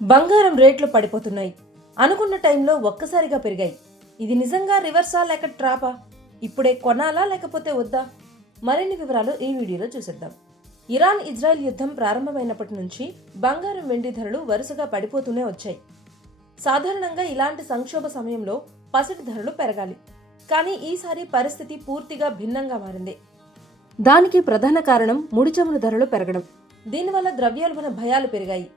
బంగారం రేట్లు పడిపోతున్నాయి. అనుకున్న టైంలో ఒక్కసారిగా పెరిగాయి. ఇది నిజంగా రివర్సా లేక ట్రాపా? ఇప్పుడే కొనాలా లేకపోతే వద్దా? మరిన్ని వివరాలు ఈ వీడియోలో చూసేద్దాం. ఇరాన్ ఇజ్రాయెల్ యుద్ధం ప్రారంభమైనప్పటి నుంచి బంగారం వెండి ధరలు వరుసగా పడిపోతూనే వచ్చాయి. సాధారణంగా ఇలాంటి సంక్షోభ సమయంలో పసిటి ధరలు పెరగాలి. కానీ ఈసారి పరిస్థితి పూర్తిగా భిన్నంగా మారింది. దానికి ప్రధాన కారణం ముడి చమురు ధరలు పెరగడం. దీనివల్ల ద్రవ్యోల్బణ భయాలు పెరిగాయి.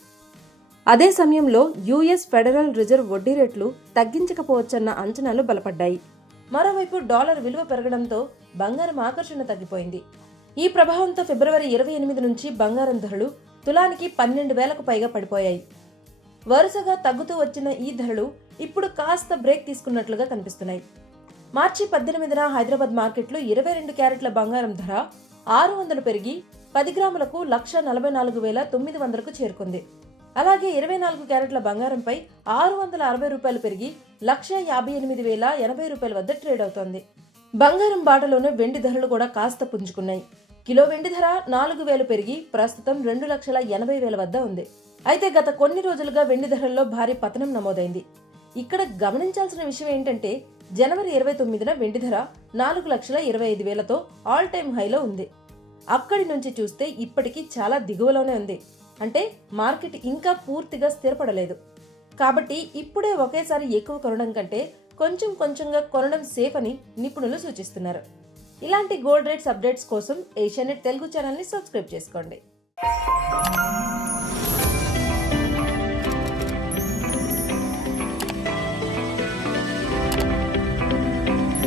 అదే సమయంలో యుఎస్ ఫెడరల్ రిజర్వ్ వడ్డీ రేట్లు తగ్గించకపోవచ్చన్న అంచనాలు బలపడ్డాయి. మరోవైపు డాలర్ విలువ పెరగడంతో బంగారం ఆకర్షణ తగ్గిపోయింది. ఈ ప్రభావంతో ఫిబ్రవరి 28 నుంచి బంగారం ధరలు తులానికి 12,000కు పైగా పడిపోయాయి. వరుసగా తగ్గుతూ వచ్చిన ఈ ధరలు ఇప్పుడు కాస్త బ్రేక్ తీసుకున్నట్లుగా కనిపిస్తున్నాయి. మార్చి 18న హైదరాబాద్ మార్కెట్లో 22 క్యారెట్ల బంగారం ధర 600 పెరిగి 10 గ్రాములకు 1,44,900కు చేరుకుంది. అలాగే 24 క్యారెట్ల బంగారంపై 660 రూపాయలు పెరిగి 1,58,080 వద్ద ట్రేడ్ అవుతోంది. బంగారం బాటలోనే వెండి ధరలు కూడా కాస్త పుంజుకున్నాయి. కిలో వెండి ధర 4,000 పెరిగి ప్రస్తుతం 2,80,000 వద్ద ఉంది. అయితే గత కొన్ని రోజులుగా వెండి ధరల్లో భారీ పతనం నమోదైంది. ఇక్కడ గమనించాల్సిన విషయం ఏంటంటే జనవరి 29న వెండి ధర 4,25,000తో ఆల్ టైమ్ హైలో ఉంది. అక్కడి నుంచి చూస్తే ఇప్పటికీ చాలా దిగువలోనే ఉంది. అంటే మార్కెట్ ఇంకా పూర్తిగా స్థిరపడలేదు. కాబట్టి ఇప్పుడే ఒకేసారి ఎక్కువ కొనడం కంటే కొంచెం కొంచెంగా కొనడం సేఫ్ అని నిపుణులు సూచిస్తున్నారు. ఇలాంటి గోల్డ్ రేట్స్ అప్డేట్స్ కోసం ఏషియానెట్ తెలుగు ఛానల్ని సబ్స్క్రైబ్ చేసుకోండి.